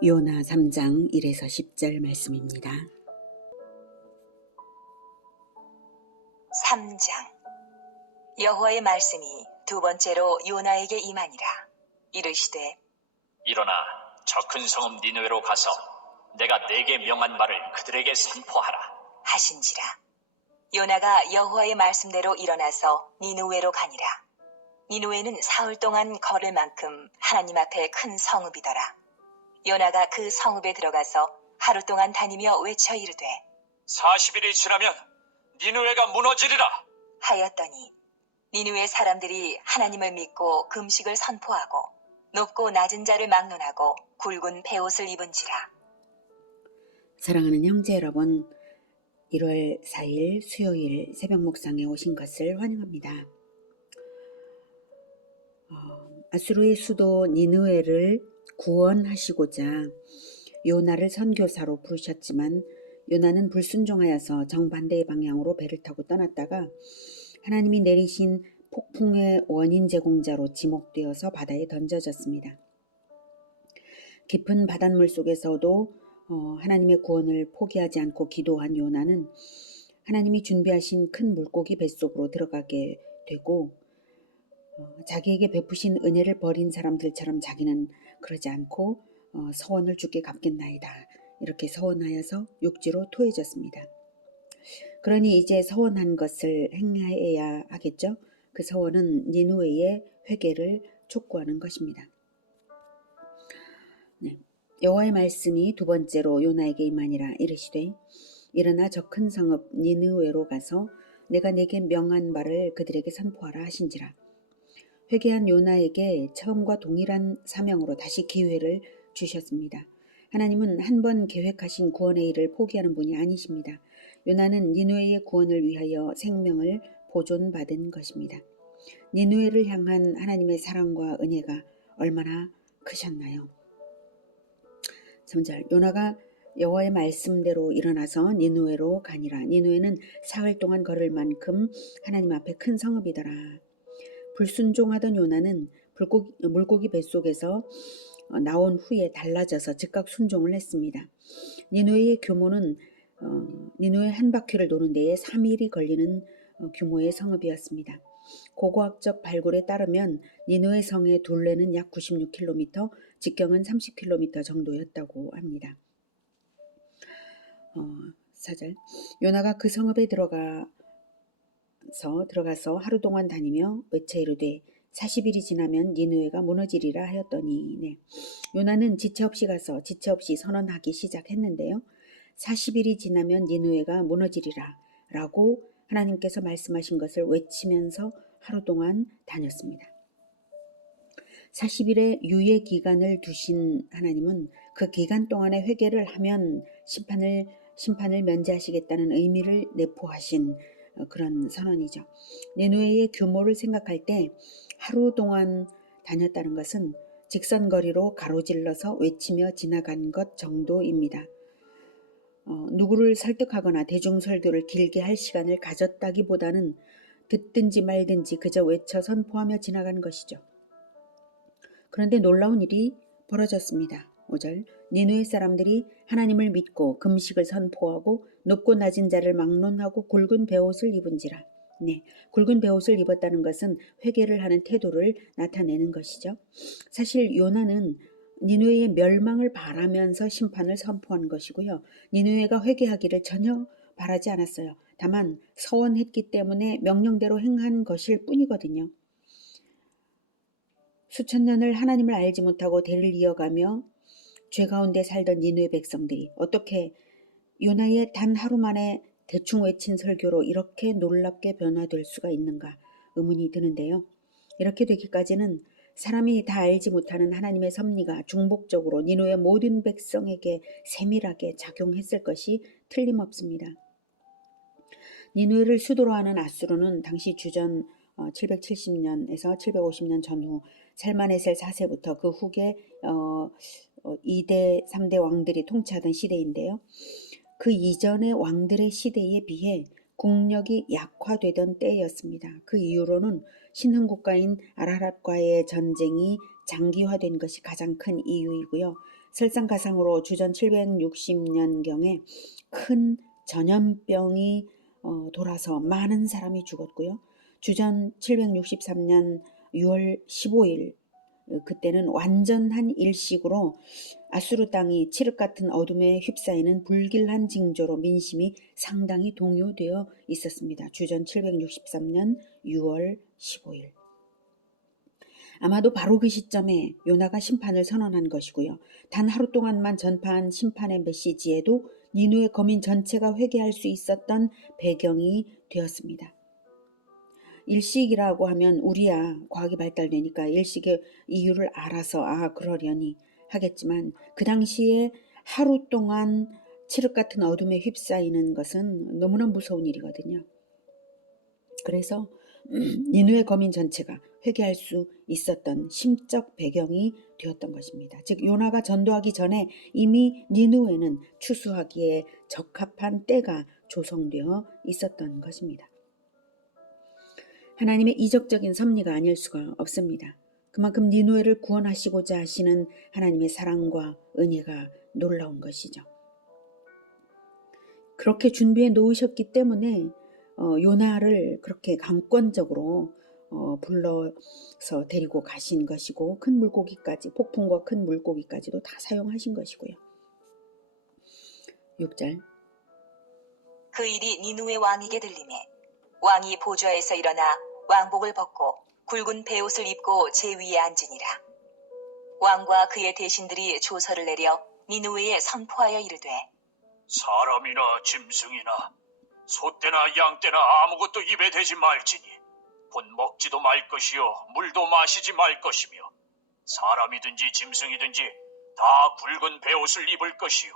요나 3장 1에서 10절 말씀입니다. 3장. 여호와의 말씀이 두 번째로 요나에게 임하니라. 이르시되 일어나 저 큰 성읍 니느웨로 가서 내가 네게 명한 말을 그들에게 선포하라 하신지라. 요나가 여호와의 말씀대로 일어나서 니느웨로 가니라. 니느웨는 사흘 동안 걸을 만큼 하나님 앞에 큰 성읍이더라. 요나가 그 성읍에 들어가서 하루 동안 다니며 외쳐 이르되 40일이 지나면 니느웨가 무너지리라. 하였더니 니느웨 사람들이 하나님을 믿고 금식을 선포하고 높고 낮은 자를 막론하고 굵은 베옷을 입은지라. 사랑하는 형제 여러분, 1월 4일 수요일 새벽 묵상에 오신 것을 환영합니다. 아수르의 수도 니느웨를 구원하시고자 요나를 선교사로 부르셨지만 요나는 불순종하여서 정반대의 방향으로 배를 타고 떠났다가 하나님이 내리신 폭풍의 원인 제공자로 지목되어서 바다에 던져졌습니다. 깊은 바닷물 속에서도 하나님의 구원을 포기하지 않고 기도한 요나는 하나님이 준비하신 큰 물고기 뱃속으로 들어가게 되고 자기에게 베푸신 은혜를 버린 사람들처럼 자기는 그러지 않고 서원을 주께 갚겠나이다. 이렇게 서원하여서 육지로 토해졌습니다. 그러니 이제 서원한 것을 행해야 하겠죠. 그 서원은 니느웨의 회개를 촉구하는 것입니다. 여호와의 말씀이 두 번째로 요나에게 임하니라. 이르시되 일어나 저 큰 성읍 니느웨로 가서 내가 네게 명한 바를 그들에게 선포하라 하신지라. 회개한 요나에게 처음과 동일한 사명으로 다시 기회를 주셨습니다. 하나님은 한 번 계획하신 구원의 일을 포기하는 분이 아니십니다. 요나는 니느웨의 구원을 위하여 생명을 보존받은 것입니다. 니느웨를 향한 하나님의 사랑과 은혜가 얼마나 크셨나요? 3절. 요나가 여호와의 말씀대로 일어나서 니느웨로 가니라. 니느웨는 사흘 동안 걸을 만큼 하나님 앞에 큰 성읍이더라. 불순종하던 요나는 물고기 뱃속에서 나온 후에 달라져서 즉각 순종을 했습니다. 니느웨의 규모는 니느웨 한 바퀴를 도는 데에 3일이 걸리는 규모의 성읍이었습니다. 고고학적 발굴에 따르면 니느웨 성의 둘레는 약 96km, 직경은 30km 정도였다고 합니다. 4절. 요나가 그 성읍에 들어가서 하루 동안 다니며 외쳐 이르되 40일이 지나면 니느웨가 무너지리라 하였더니 요나는 지체 없이 가서 지체 없이 선언하기 시작했는데요. 40일이 지나면 니느웨가 무너지리라 라고 하나님께서 말씀하신 것을 외치면서 하루 동안 다녔습니다. 40일의 유예 기간을 두신 하나님은 그 기간 동안에 회개를 하면 심판을 면제하시겠다는 의미를 내포하신 그런 선언이죠. 니느웨의 규모를 생각할 때 하루 동안 다녔다는 것은 직선거리로 가로질러서 외치며 지나간 것 정도입니다. 누구를 설득하거나 대중설교를 길게 할 시간을 가졌다기보다는 듣든지 말든지 그저 외쳐 선포하며 지나간 것이죠. 그런데 놀라운 일이 벌어졌습니다. 5절. 니느웨 사람들이 하나님을 믿고 금식을 선포하고 높고 낮은 자를 막론하고 굵은 베옷을 입은지라. 굵은 베옷을 입었다는 것은 회개를 하는 태도를 나타내는 것이죠. 사실 요나는 니느웨의 멸망을 바라면서 심판을 선포한 것이고요. 니느웨가 회개하기를 전혀 바라지 않았어요. 다만 서원했기 때문에 명령대로 행한 것일 뿐이거든요. 수천 년을 하나님을 알지 못하고 대를 이어가며 죄 가운데 살던 니느웨 백성들이 어떻게 요나의 단 하루 만에 대충 외친 설교로 이렇게 놀랍게 변화될 수가 있는가 의문이 드는데요. 이렇게 되기까지는 사람이 다 알지 못하는 하나님의 섭리가 중복적으로 니느웨 모든 백성에게 세밀하게 작용했을 것이 틀림없습니다. 니느웨를 수도로 하는 아수르는 당시 주전 770년에서 750년 전후 살마네셀 4세부터 그 후계 2대 3대 왕들이 통치하던 시대인데요. 그 이전의 왕들의 시대에 비해 국력이 약화되던 때였습니다. 그 이유로는 신흥국가인 아라랏과의 전쟁이 장기화된 것이 가장 큰 이유이고요. 설상가상으로 주전 760년경에 큰 전염병이 돌아서 많은 사람이 죽었고요. 주전 763년 6월 15일 그때는 완전한 일식으로 아수르 땅이 칠흑 같은 어둠에 휩싸이는 불길한 징조로 민심이 상당히 동요되어 있었습니다. 주전 763년 6월 15일. 아마도 바로 그 시점에 요나가 심판을 선언한 것이고요. 단 하루 동안만 전파한 심판의 메시지에도 니누의 거민 전체가 회개할 수 있었던 배경이 되었습니다. 일식이라고 하면 우리야 과학이 발달되니까 일식의 이유를 알아서 그러려니 하겠지만 그 당시에 하루 동안 칠흑 같은 어둠에 휩싸이는 것은 너무나 무서운 일이거든요. 그래서 니누의 거민 전체가 회개할 수 있었던 심적 배경이 되었던 것입니다. 즉 요나가 전도하기 전에 이미 니누에는 추수하기에 적합한 때가 조성되어 있었던 것입니다. 하나님의 이적적인 섭리가 아닐 수가 없습니다. 그만큼 니누에를 구원하시고자 하시는 하나님의 사랑과 은혜가 놀라운 것이죠. 그렇게 준비해 놓으셨기 때문에 요나를 그렇게 강권적으로 불러서 데리고 가신 것이고 큰 물고기까지 폭풍과 큰 물고기까지도 다 사용하신 것이고요. 6절 그 일이 니누의 왕에게 들리매 왕이 보좌에서 일어나 왕복을 벗고 굵은 베옷을 입고 제 위에 앉으니라. 왕과 그의 대신들이 조서를 내려 니누웨에 선포하여 이르되 사람이나 짐승이나 소떼나 양떼나 아무것도 입에 대지 말지니 곧 먹지도 말 것이요 물도 마시지 말 것이며 사람이든지 짐승이든지 다 굵은 베옷을 입을 것이요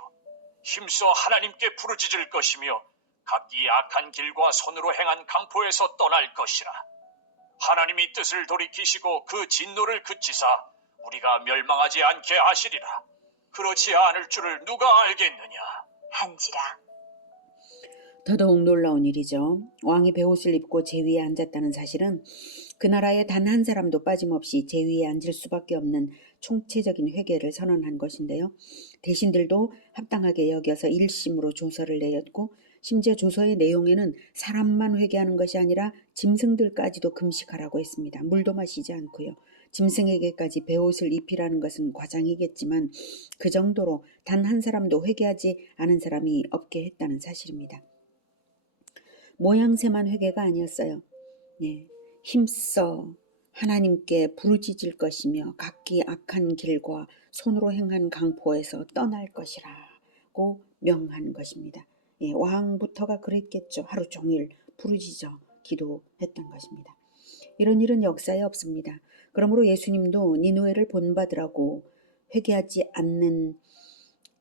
힘써 하나님께 부르짖을 것이며 각기 악한 길과 손으로 행한 강포에서 떠날 것이라. 하나님이 뜻을 돌이키시고 그 진노를 그치사 우리가 멸망하지 않게 하시리라. 그렇지 않을 줄을 누가 알겠느냐. 한지라. 더더욱 놀라운 일이죠. 왕이 베옷을 입고 제 위에 앉았다는 사실은 그 나라에 단 한 사람도 빠짐없이 제 위에 앉을 수밖에 없는 총체적인 회개를 선언한 것인데요. 대신들도 합당하게 여겨서 일심으로 조서를 내렸고 심지어 조서의 내용에는 사람만 회개하는 것이 아니라 짐승들까지도 금식하라고 했습니다. 물도 마시지 않고요. 짐승에게까지 베옷을 입히라는 것은 과장이겠지만 그 정도로 단 한 사람도 회개하지 않은 사람이 없게 했다는 사실입니다. 모양새만 회개가 아니었어요. 힘써 하나님께 부르짖을 것이며 각기 악한 길과 손으로 행한 강포에서 떠날 것이라고 명한 것입니다. 왕부터가 그랬겠죠. 하루 종일 부르짖어 기도했던 것입니다. 이런 일은 역사에 없습니다. 그러므로 예수님도 니누에를 본받으라고 회개하지 않는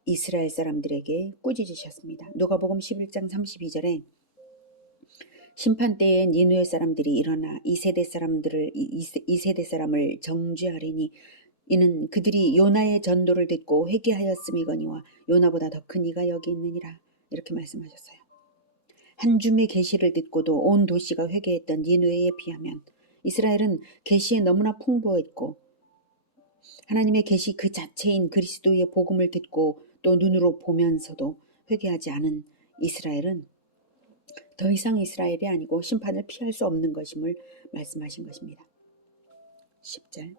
이스라엘 사람들에게 꾸짖으셨습니다. 누가복음 11장 32절에 심판 때에 니누에 사람들이 일어나 이 세대 사람을 정죄하리니 이는 그들이 요나의 전도를 듣고 회개하였음이거니와 요나보다 더 큰 이가 여기 있느니라. 이렇게 말씀하셨어요. 한 줌의 계시를 듣고도 온 도시가 회개했던 니누에에 비하면 이스라엘은 계시에 너무나 풍부했고 하나님의 계시 그 자체인 그리스도의 복음을 듣고 또 눈으로 보면서도 회개하지 않은 이스라엘은 더 이상 이스라엘이 아니고 심판을 피할 수 없는 것임을 말씀하신 것입니다. 10절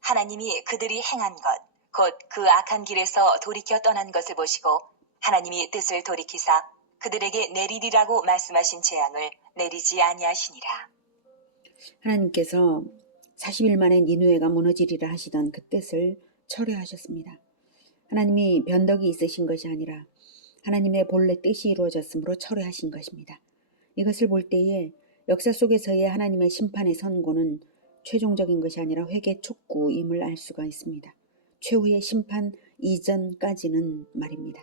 하나님이 그들이 행한 것, 곧 그 악한 길에서 돌이켜 떠난 것을 보시고 하나님이 뜻을 돌이키사 그들에게 내리리라고 말씀하신 재앙을 내리지 아니하시니라. 하나님께서 40일 만에 니누에가 무너지리라 하시던 그 뜻을 철회하셨습니다. 하나님이 변덕이 있으신 것이 아니라 하나님의 본래 뜻이 이루어졌으므로 철회하신 것입니다. 이것을 볼 때에 역사 속에서의 하나님의 심판의 선고는 최종적인 것이 아니라 회개 촉구임을 알 수가 있습니다. 최후의 심판 이전까지는 말입니다.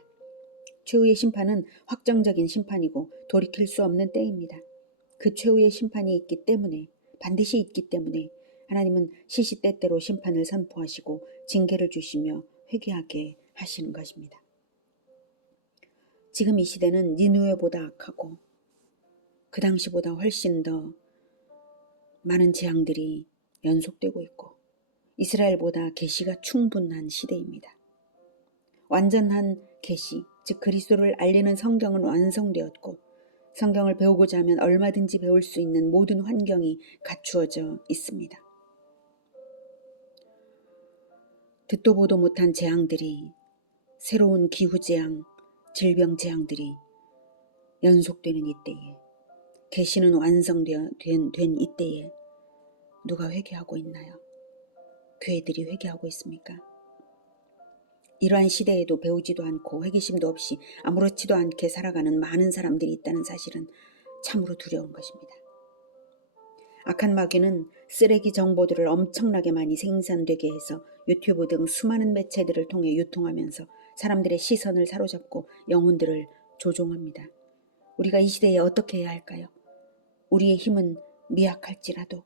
최후의 심판은 확정적인 심판이고 돌이킬 수 없는 때입니다. 그 최후의 심판이 있기 때문에 반드시 있기 때문에 하나님은 시시때때로 심판을 선포하시고 징계를 주시며 회개하게 하시는 것입니다. 지금 이 시대는 니누에보다 악하고 그 당시보다 훨씬 더 많은 재앙들이 연속되고 있고 이스라엘보다 계시가 충분한 시대입니다. 완전한 계시, 즉 그리스도를 알리는 성경은 완성되었고 성경을 배우고자 하면 얼마든지 배울 수 있는 모든 환경이 갖추어져 있습니다. 듣도 보도 못한 재앙들이, 새로운 기후재앙, 질병재앙들이 연속되는 이때에, 계시는 완성된 이때에 누가 회개하고 있나요? 교회들이 회개하고 있습니까? 이러한 시대에도 배우지도 않고 회개심도 없이 아무렇지도 않게 살아가는 많은 사람들이 있다는 사실은 참으로 두려운 것입니다. 악한 마귀는 쓰레기 정보들을 엄청나게 많이 생산되게 해서 유튜브 등 수많은 매체들을 통해 유통하면서 사람들의 시선을 사로잡고 영혼들을 조종합니다. 우리가 이 시대에 어떻게 해야 할까요? 우리의 힘은 미약할지라도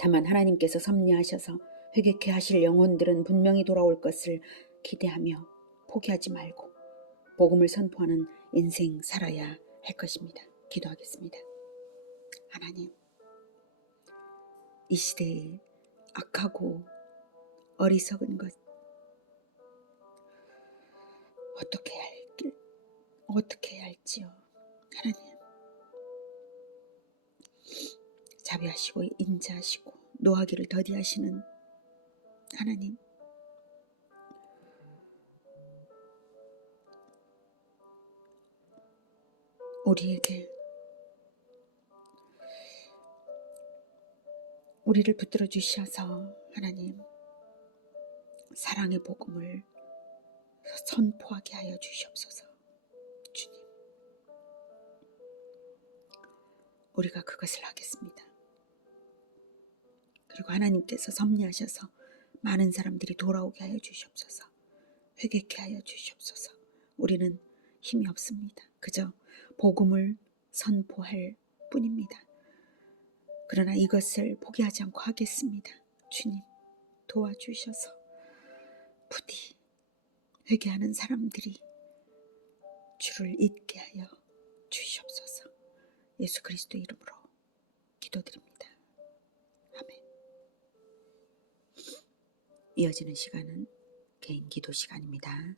다만 하나님께서 섭리하셔서 회개케 하실 영혼들은 분명히 돌아올 것을 기대하며 포기하지 말고 복음을 선포하는 인생 살아야 할 것입니다. 기도하겠습니다. 하나님, 이 시대에 악하고 어리석은 것 어떻게 해야 할지요. 하나님, 자비하시고 인자하시고 노하기를 더디하시는 하나님, 우리를 붙들어 주셔서 하나님 사랑의 복음을 선포하게 하여 주시옵소서. 주님, 우리가 그것을 하겠습니다. 그리고 하나님께서 섭리하셔서 많은 사람들이 돌아오게 하여 주시옵소서. 회개케 하여 주시옵소서. 우리는 힘이 없습니다. 그저 복음을 선포할 뿐입니다. 그러나 이것을 포기하지 않고 하겠습니다. 주님, 도와주셔서 부디 회개하는 사람들이 주를 잊게 하여 주시옵소서. 예수 그리스도의 이름으로 기도드립니다. 아멘. 이어지는 시간은 개인 기도 시간입니다.